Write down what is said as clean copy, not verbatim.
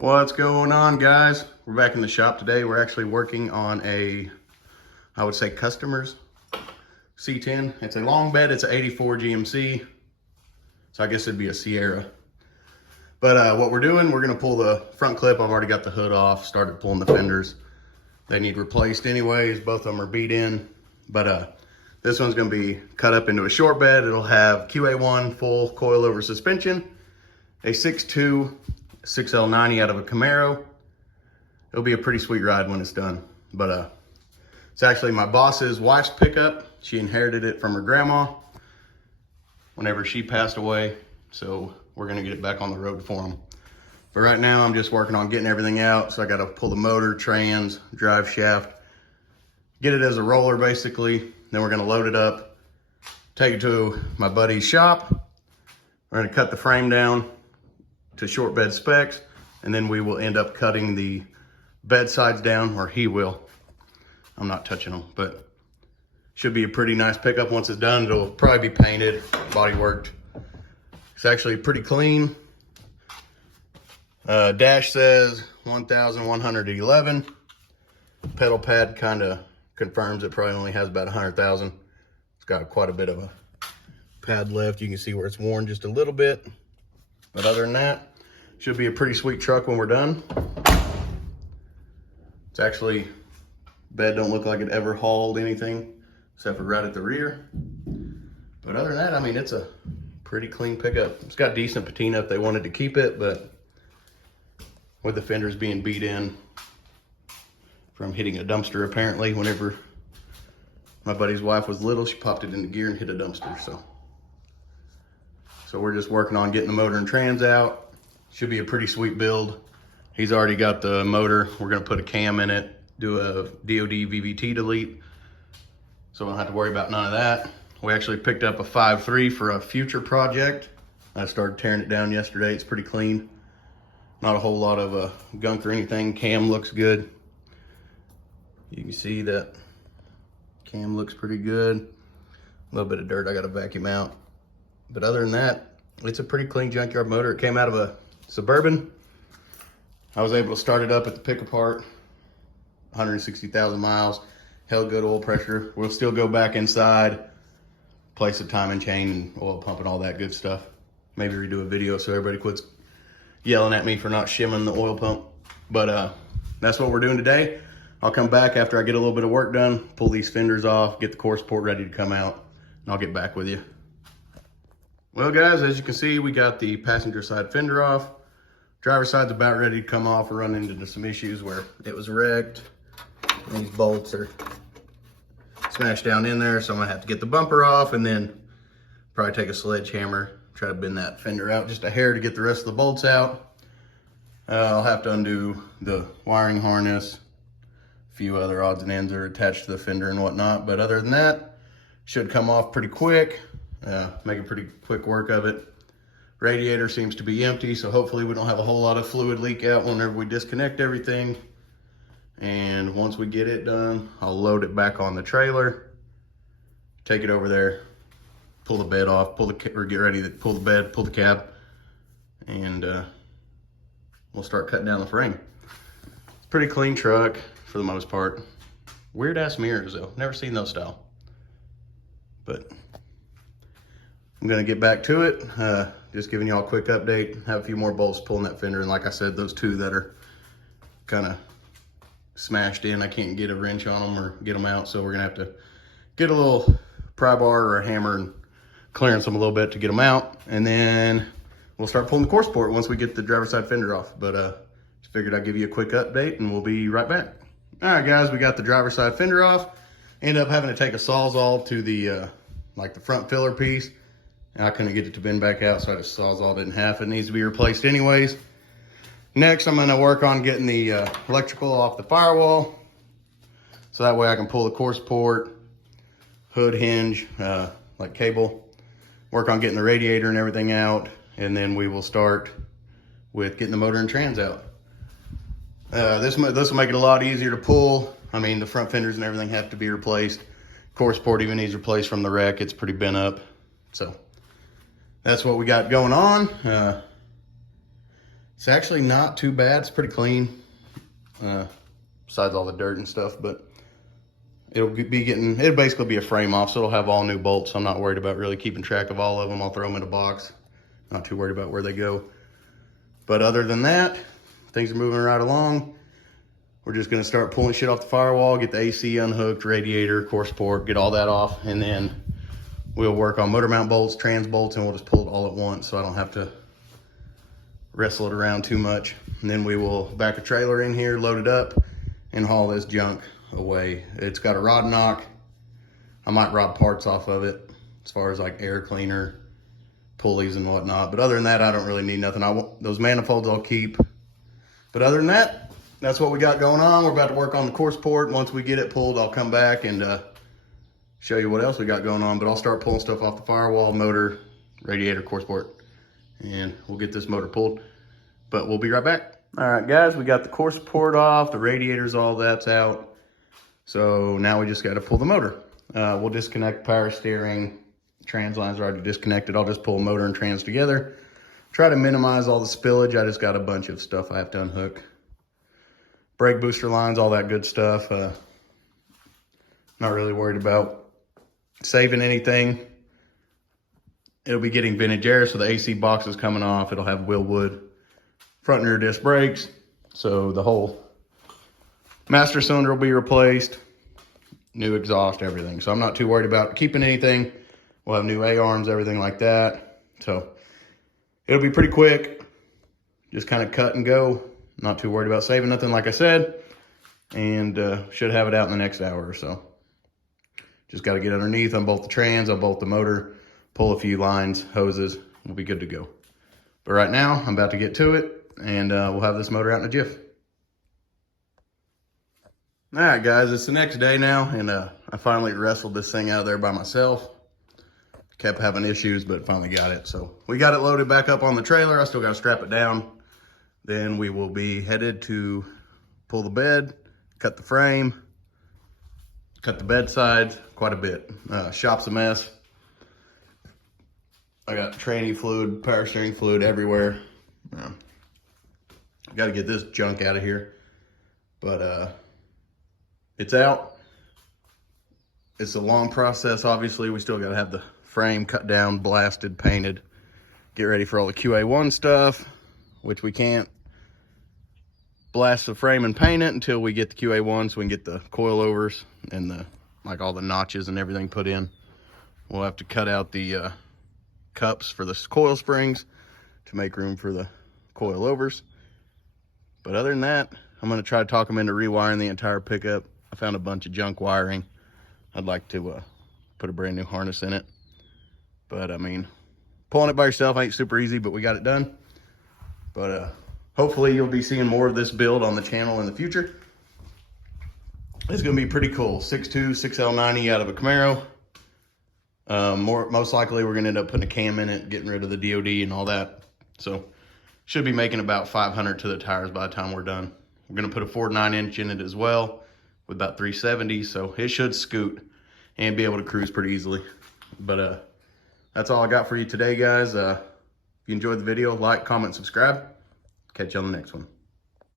What's going on, guys? We're back in the shop today. We're actually working on a, I would say, customer's C10. It's a long bed. It's an 84 GMC. So I guess it'd be a Sierra. But what we're doing, we're going to pull the front clip. I've already got the hood off, started pulling the fenders. They need replaced anyways. Both of them are beat in. But this one's going to be cut up into a short bed. It'll have QA1 full coilover suspension, a 6.2 6L90 out of a Camaro. It'll be a pretty sweet ride when it's done. But it's actually my boss's wife's pickup. She inherited it from her grandma whenever she passed away. So we're gonna get it back on the road for them. But right now I'm just working on getting everything out. So I gotta pull the motor, trans, drive shaft, get it as a roller basically. Then we're gonna load it up, take it to my buddy's shop. We're gonna cut the frame down to short bed specs, and then we will end up cutting the bed sides down, or he will. I'm not touching them, but should be a pretty nice pickup once it's done. It'll probably be painted, body worked. It's actually pretty clean. Dash says 1,111. Pedal pad kind of confirms it probably only has about 100,000. It's got quite a bit of a pad left. You can see where it's worn just a little bit. But other than that, should be a pretty sweet truck when we're done. It's actually, bed don't look like it ever hauled anything, except for right at the rear. But other than that, I mean, it's a pretty clean pickup. It's got decent patina if they wanted to keep it, but with the fenders being beat in from hitting a dumpster, apparently, whenever my buddy's wife was little, she popped it into gear and hit a dumpster, So we're just working on getting the motor and trans out. Should be a pretty sweet build. He's already got the motor. We're gonna put a cam in it, do a DOD VVT delete, so we don't have to worry about none of that. We actually picked up a 5.3 for a future project. I started tearing it down yesterday. It's pretty clean. Not a whole lot of gunk or anything. Cam looks good. You can see that cam looks pretty good. A little bit of dirt I gotta vacuum out. But other than that, it's a pretty clean junkyard motor. It came out of a Suburban. I was able to start it up at the pick apart, 160,000 miles, held good oil pressure. We'll still go back inside, place a timing chain, and oil pump and all that good stuff. Maybe redo a video so everybody quits yelling at me for not shimming the oil pump. But that's what we're doing today. I'll come back after I get a little bit of work done, pull these fenders off, get the core support ready to come out, and I'll get back with you. Well, guys, as you can see, we got the passenger side fender off. Driver side's about ready to come off. We're running into some issues where it was wrecked. These bolts are smashed down in there, so I'm gonna have to get the bumper off and then probably take a sledgehammer, try to bend that fender out just a hair to get the rest of the bolts out. I'll have to undo the wiring harness, a few other odds and ends are attached to the fender and whatnot, but other than that, should come off pretty quick. Make a pretty quick work of it. Radiator seems to be empty, so hopefully we don't have a whole lot of fluid leak out whenever we disconnect everything. And once we get it done, I'll load it back on the trailer, take it over there, pull the bed off, or get ready to pull the bed, pull the cab, and we'll start cutting down the frame. It's a pretty clean truck for the most part. Weird ass mirrors though, never seen those style. But I'm gonna get back to it. Just giving y'all a quick update. Have a few more bolts pulling that fender. And like I said, those two that are kind of smashed in, I can't get a wrench on them or get them out. So we're gonna have to get a little pry bar or a hammer and clearance them a little bit to get them out. And then we'll start pulling the core support once we get the driver's side fender off. But just figured I'd give you a quick update and we'll be right back. All right, guys, we got the driver's side fender off. Ended up having to take a Sawzall to the like the front filler piece. I couldn't get it to bend back out, so I just Sawzalled it in half. It needs to be replaced anyways. Next, I'm gonna work on getting the electrical off the firewall, so that way I can pull the core support, hood hinge, like cable, work on getting the radiator and everything out, and then we will start with getting the motor and trans out. This will make it a lot easier to pull. I mean, the front fenders and everything have to be replaced. Core support even needs replaced from the wreck. It's pretty bent up, so that's what we got going on. It's actually not too bad. It's pretty clean, besides all the dirt and stuff, but it'll basically be a frame off, so it'll have all new bolts. I'm not worried about really keeping track of all of them. I'll throw them in a box. Not too worried about where they go. But other than that, things are moving right along. We're just gonna start pulling shit off the firewall, get the AC unhooked, radiator, core support, get all that off, and then we'll work on motor mount bolts, trans bolts, and we'll just pull it all at once so I don't have to wrestle it around too much. And then we will back a trailer in here, load it up, and haul this junk away. It's got a rod knock. I might rob parts off of it as far as like air cleaner, pulleys and whatnot. But other than that, I don't really need nothing. Those manifolds I'll keep. But other than that, that's what we got going on. We're about to work on the core support. Once we get it pulled, I'll come back and show you what else we got going on. But I'll start pulling stuff off the firewall, motor, radiator, core support, and we'll get this motor pulled. But we'll be right back. All right, guys, we got the core support off, the radiators, all that's out. So now we just got to pull the motor. We'll disconnect power steering. Trans lines are already disconnected. I'll just pull motor and trans together. Try to minimize all the spillage. I just got a bunch of stuff I have to unhook. Brake booster lines, all that good stuff. Not really worried about saving anything. It'll be getting vintage air, so the AC box is coming off. It'll have Willwood front and rear disc brakes. So the whole master cylinder will be replaced. New exhaust, everything. So I'm not too worried about keeping anything. We'll have new A-arms, everything like that. So it'll be pretty quick. Just kind of cut and go. Not too worried about saving nothing, like I said, and should have it out in the next hour or so. Just got to get underneath, unbolt the trans, unbolt the motor, pull a few lines, hoses, we'll be good to go. But right now, I'm about to get to it, and we'll have this motor out in a jiff. All right, guys, it's the next day now, and I finally wrestled this thing out of there by myself. Kept having issues, but finally got it. So we got it loaded back up on the trailer. I still got to strap it down. Then we will be headed to pull the bed, cut the frame, cut the bed sides, quite a bit. Shop's a mess. I got tranny fluid, power steering fluid everywhere. Got to get this junk out of here. But it's out. It's a long process, obviously. We still got to have the frame cut down, blasted, painted, get ready for all the QA1 stuff, which we can't blast the frame and paint it until we get the QA1, so we can get the coilovers and the all the notches and everything put in. We'll have to cut out the cups for the coil springs to make room for the coilovers. But other than that, I'm going to try to talk them into rewiring the entire pickup. I found a bunch of junk wiring. I'd like to put a brand new harness in it. But I mean, pulling it by yourself ain't super easy, but we got it done. But hopefully you'll be seeing more of this build on the channel in the future. It's gonna be pretty cool. 6.2, 6L90 out of a Camaro. Most likely we're gonna end up putting a cam in it, getting rid of the DOD and all that. So should be making about 500 to the tires by the time we're done. We're gonna put a 4.9" in it as well with about 370, so it should scoot and be able to cruise pretty easily. But that's all I got for you today, guys. If you enjoyed the video, like, comment, subscribe. Catch you on the next one.